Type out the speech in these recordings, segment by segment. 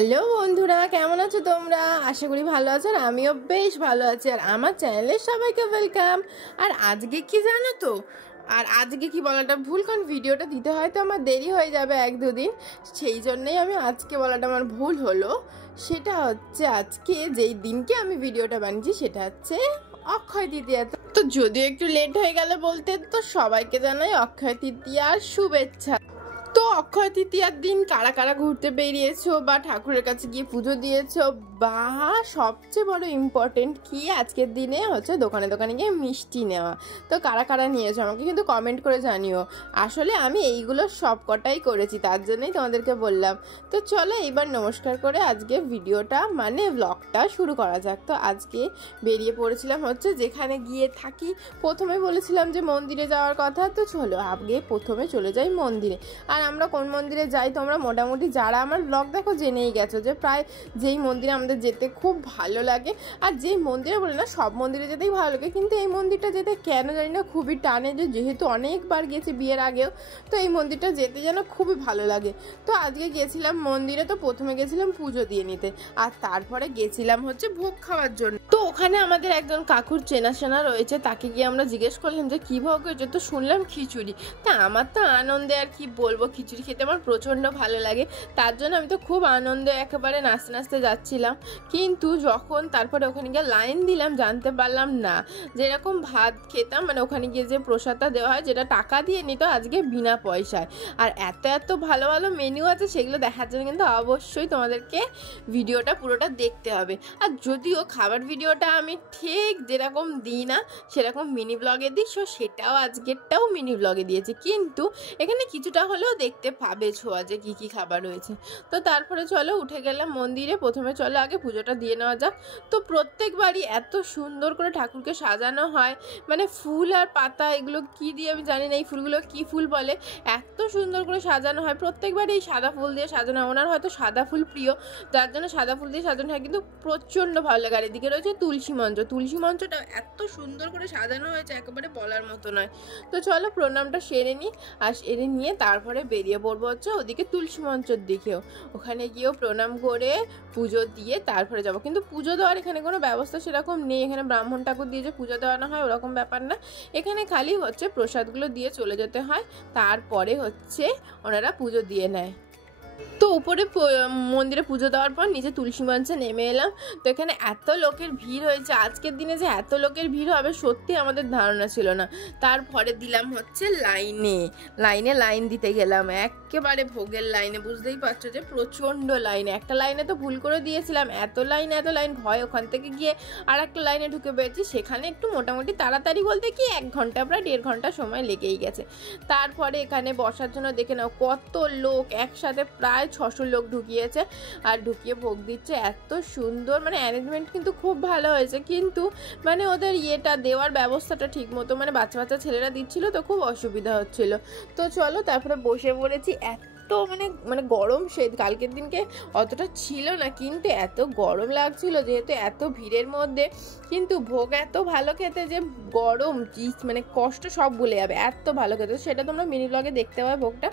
Hello বন্ধুরা, কেমন আছো তোমরা? আশা করি ভালো আছো। আর আমিও বেশ ভালো আছি। আর আমার চ্যানেলে সবাইকে ওয়েলকাম। আর আজকে কি জানো তো, আর আজকে কি বলাটা ভুল, কারণ ভিডিওটা দিতে হয়তো আমার দেরি হয়ে যাবে 1-2 দিন, সেই জন্যই আমি আজকে বলাটা আমার ভুল হলো। সেটা হচ্ছে আজকে যেই দিনকে আমি ভিডিওটা বানিয়েছি সেটা হচ্ছে অক্ষয় তৃতীয়া। তো যদিও একটু লেট হয়ে গেল বলতে, তো সবাইকে জানাই অক্ষয় তৃতীয়ার শুভেচ্ছা। তো অক্ষয় তৃতীয়ার দিন কারা কারা ঘুরতে বেরিয়েছো বা ঠাকুরের কাছে গিয়ে পুজো দিয়েছো, বা সবচেয়ে বড় ইম্পর্টেন্ট কি আজকের দিনে হচ্ছে দোকানে দোকানে গিয়ে মিষ্টি নেওয়া। তো কারা কারা নিয়েছো আমাকে কিন্তু কমেন্ট করে জানিও। আসলে আমি এইগুলো সব কটাই করেছি, তার জন্যই তোমাদেরকে বললাম। তো চলো এইবার নমস্কার করে আজকে ভিডিওটা মানে ব্লগটা শুরু করা যাক। তো আজকে বেরিয়ে পড়েছিলাম হচ্ছে যেখানে গিয়ে থাকি। প্রথমে বলেছিলাম যে মন্দিরে যাওয়ার কথা, তো চলো আগে প্রথমে চলে যাই মন্দিরে। আর আমরা কোন মন্দিরে যাই তোমরা মোটামুটি যারা আমার ব্লগ দেখো জেনেই গেছো যে প্রায় যেই মন্দিরে আমাদের যেতে খুব ভালো লাগে। আর যেই মন্দিরে বলে না সব মন্দিরে যেতেই ভালো লাগে, কিন্তু এই মন্দিরটা যেতে কেন জানি না খুবই টানে, যে যেহেতু অনেকবার গেছি বিয়ের আগেও, তো এই মন্দিরটা যেতে যেন খুবই ভালো লাগে। তো আজকে গেছিলাম মন্দিরে। তো প্রথমে গেছিলাম পুজো দিয়ে নিতে, আর তারপরে গেছিলাম হচ্ছে ভোগ খাওয়ার জন্য। তো ওখানে আমাদের একজন কাকুর চেনাশোনা রয়েছে, তাকে গিয়ে আমরা জিজ্ঞেস করলাম যে কী ভোগ হয়েছে। তো শুনলাম খিচুড়ি। তা আমার তো আনন্দে আর কি বলবো, খিচুড়ি খেতে আমার প্রচণ্ড ভালো লাগে, তার জন্য আমি তো খুব আনন্দে একেবারে নাচতে নাচতে যাচ্ছিলাম। কিন্তু যখন তারপরে ওখানে গিয়ে লাইন দিলাম জানতে পারলাম না, যেরকম ভাত খেতাম মানে ওখানে গিয়ে যে প্রসাদটা দেওয়া হয় যেটা টাকা দিয়ে নিত, আজকে বিনা পয়সায়। আর এত এত ভালো ভালো মেনু আছে, সেগুলো দেখার জন্য কিন্তু অবশ্যই তোমাদেরকে ভিডিওটা পুরোটা দেখতে হবে। আর যদিও খাবার ভিডিওটা আমি ঠিক যেরকম দিই না সেরকম মিনি ব্লগে দিই, সো সেটাও আজকেরটাও মিনি ব্লগে দিয়েছি, কিন্তু এখানে কিছুটা হলেও দেখতে পাবে ছোঁয়া যে কী কী খাবার রয়েছে। তো তারপরে চলো উঠে গেলাম মন্দিরে। প্রথমে চলো আগে পুজোটা দিয়ে নেওয়া যাক। তো প্রত্যেকবারই এত সুন্দর করে ঠাকুরকে সাজানো হয়, মানে ফুল আর পাতা এগুলো কি দিয়ে আমি জানি না, এই ফুলগুলো কি ফুল বলে, এত সুন্দর করে সাজানো হয়। প্রত্যেকবারই এই সাদা ফুল দিয়ে সাজানো হয়। ওনার হয়তো সাদা ফুল প্রিয়, যার জন্য সাদা ফুল দিয়ে সাজানো হয়, কিন্তু প্রচণ্ড ভালো লাগে। আর এদিকে রয়েছে তুলসী মঞ্চ। তুলসী মঞ্চটা এত সুন্দর করে সাজানো হয়েছে একেবারে বলার মতো নয়। তো চলো প্রণামটা সেরে নিই, আর সেরে নিয়ে তারপরে বেরিয়ে পড়বো হচ্ছে ওদিকে তুলসী মঞ্চের দিকেও। ওখানে গিয়েও প্রণাম করে পুজো দিয়ে তারপরে যাব। কিন্তু পুজো দেওয়ার এখানে কোনো ব্যবস্থা সেরকম নেই। এখানে ব্রাহ্মণ ঠাকুর দিয়ে যে পুজো দেওয়ানো হয় ওরকম ব্যাপার না, এখানে খালি হচ্ছে প্রসাদগুলো দিয়ে চলে যেতে হয়, তারপরে হচ্ছে ওনারা পুজো দিয়ে নেয়। তো উপরে মন্দিরে পুজো দেওয়ার পর নিচে তুলসী মঞ্চে নেমে এলাম। তো এখানে এত লোকের ভিড় হয়েছে, আজকের দিনে যে এত লোকের ভিড় হবে সত্যি আমাদের ধারণা ছিল না। তারপরে দিলাম হচ্ছে লাইন দিতে গেলাম, একেবারে ভোগের লাইনে। বুঝতেই পারছো যে প্রচণ্ড লাইনে, একটা লাইনে তো ভুল করে দিয়েছিলাম, এত লাইন ভয় ওখান থেকে গিয়ে আর একটা লাইনে ঢুকে পেয়েছি। সেখানে একটু মোটামুটি তাড়াতাড়ি বলতে কি 1 ঘন্টা প্রায় 1.5 ঘন্টা সময় লেগেই গেছে। তারপরে এখানে বসার জন্য দেখে নাও কত লোক, একসাথে প্রায় 600 লোক ঢুকিয়েছে, আর ঢুকিয়ে ভোগ দিচ্ছে। এত সুন্দর মানে অ্যারেঞ্জমেন্ট কিন্তু খুব ভালো হয়েছে, কিন্তু মানে ওদের ইয়েটা দেওয়ার ব্যবস্থাটা ঠিক মতো মানে বাচ্চা বাচ্চা ছেলেরা দিচ্ছিল, তো খুব অসুবিধা হচ্ছিল। তো চলো তারপরে বসে পড়েছি। এত মানে গরম, সে কালকের দিনকে অতটা ছিল না, কিন্তু এত গরম লাগছিল যেহেতু এত ভিড়ের মধ্যে। কিন্তু ভোগ এত ভালো খেতে যে গরম মানে কষ্ট সব ভুলে যাবে, এত ভালো খেতে। সেটা তোমরা মিনি ব্লগে দেখতে পাবে ভোগটা।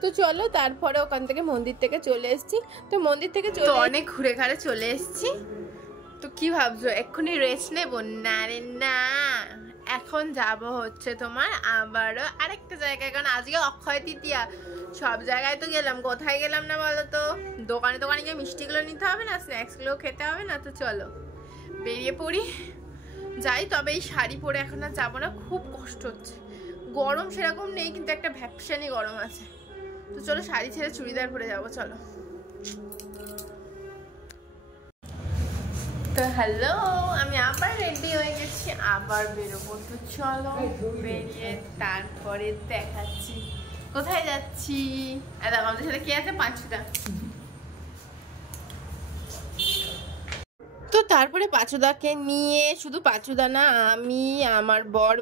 তো চলো তারপরে ওখান থেকে মন্দির থেকে চলে এসেছি। তো মন্দির থেকে অনেক ঘুরে ঘাড়ে চলে এসেছি। তো কি ভাবছো এক্ষুনি রেস্ট নেবো? না রে না, এখন যাব হচ্ছে তোমার আবারও আরেকটা জায়গায়, কারণ আজকে অক্ষয় তৃতীয়া। সব জায়গায় তো গেলাম, কোথায় গেলাম না বলো তো? দোকানে দোকানে গিয়ে মিষ্টিগুলো নিতে হবে না, স্ন্যাক্সগুলো খেতে হবে না? তো চলো বেরিয়ে পড়ি, যাই। তবে এই শাড়ি পরে এখন আর যাবো না, খুব কষ্ট হচ্ছে। গরম সেরকম নেই, কিন্তু একটা ভ্যাপসানি গরম আছে। তো চলো শাড়ি ছেড়ে চুড়িদার পরে যাবো, চলো। তো হ্যালো, আমি আবার রেডি হয়ে গেছি, আবার বেরোবো। তো চলো বেরিয়ে তারপরে দেখাচ্ছি কোথায় যাচ্ছি। দেখো আমাদের সাথে কে আছে, 5টা। তো তারপরে পাঁচুদাকে নিয়ে, শুধু পাঁচুদা না, আমি, আমার বর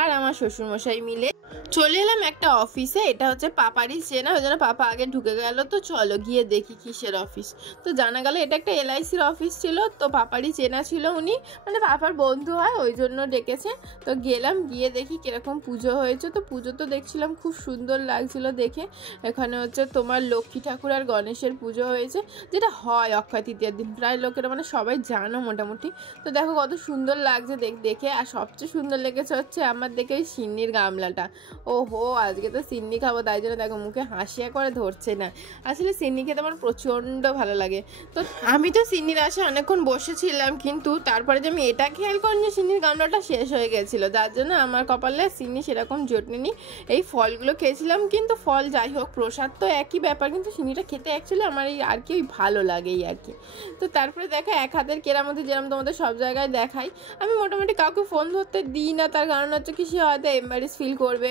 আর আমার শ্বশুরমশাই মিলে চলে এলাম একটা অফিসে। এটা হচ্ছে পাপারই চেনা, ওই জন্য পাপা আগে ঢুকে গেল। তো চলো গিয়ে দেখি কিসের অফিস। তো জানা গেল এটা একটা LICর অফিস ছিল। তো পাপারই চেনা ছিল উনি, মানে পাপার বন্ধু হয়, ওই জন্য ডেকেছে। তো গেলাম, গিয়ে দেখি কিরকম পুজো হয়েছে। তো পুজো তো দেখছিলাম, খুব সুন্দর লাগছিল দেখে। এখানে হচ্ছে তোমার লক্ষ্মী ঠাকুর আর গণেশের পুজো হয়েছে, যেটা হয় অক্ষয় তৃতীয়ার দিন। প্রায় লোকেরা মানে সবাই জানো মোটামুটি। তো দেখো কত সুন্দর লাগছে দেখে। আর সবচেয়ে সুন্দর লেগেছে হচ্ছে আমার দেখে ওই সিন্নির গামলাটা। ওহো, আজকে তো সিন্নি খাবো, তাই জন্য দেখো মুখে হাসিয়া করে ধরছে না। আসলে সিন্নি খেতে আমার প্রচণ্ড ভালো লাগে। তো আমি তো সিন্নির আশে অনেকক্ষণ বসেছিলাম, কিন্তু তারপরে যে আমি এটা খেয়াল করিনি সিন্নির গামলাটা শেষ হয়ে গেছিলো, যার জন্য আমার কপালে সিন্নি সেরকম জোটেনি। এই ফলগুলো খেয়েছিলাম, কিন্তু ফল যাই হোক, প্রসাদ তো একই ব্যাপার, কিন্তু সিন্নিটা খেতে অ্যাকচুয়ালি আমার এই আর কি ওই ভালো লাগেই আর কি। তো তারপরে দেখো এক হাতের কেরামতি, যেরকম তোমাদের সব জায়গায় দেখাই, আমি মোটামুটি কাউকে ফোন ধরতে দিই না। তার কারণ হচ্ছে কি, সে হয়তো এম্বারেস ফিল করবে,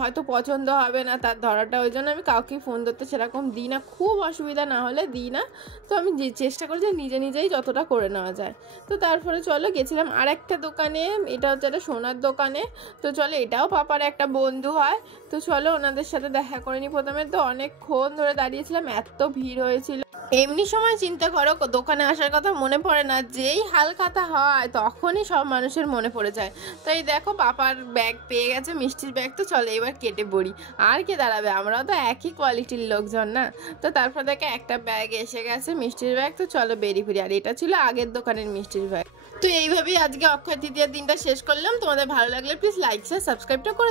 হয়তো পছন্দ হবে না তার ধরাটা, ওই জন্য আমি কাউকে ফোন ধরতে সেরকম দিই না। খুব অসুবিধা না হলে দিই না। তো আমি চেষ্টা করি যে নিজেই যতটা করে নেওয়া যায়। তো তারপরে চলো গেছিলাম আর একটা দোকানে, এটা হচ্ছে একটা সোনার দোকানে। তো চলো, এটাও পাপার একটা বন্ধু হয়। তো চলো ওনাদের সাথে দেখা করে নি। প্রথমে তো অনেকক্ষণ ধরে দাঁড়িয়েছিলাম, এত ভিড় হয়েছিল। এমনি সময় চিন্তা করো, দোকানে আসার কথা মনে পড়ে না, যেই হালখাতা হয় তখনই সব মানুষের মনে পড়ে যায়। তো এই দেখো পাপার ব্যাগ পেয়ে গেছে, মিষ্টির ব্যাগ। তো চলো এবার কেটে পড়ি, আর কে দাঁড়াবে, আমরাও তো একই কোয়ালিটির লোকজন না। তো তারপর দেখে একটা ব্যাগ এসে গেছে, মিষ্টির ব্যাগ। তো চলো বেরিয়ে ফিরি। আর এটা ছিল আগের দোকানের মিষ্টির ব্যাগ। তো এইভাবেই আজকে অক্ষয় তৃতীয়ার দিনটা শেষ করলাম। তোমাদের ভালো লাগলে প্লিজ লাইক শেয়ার সাবস্ক্রাইবটা করে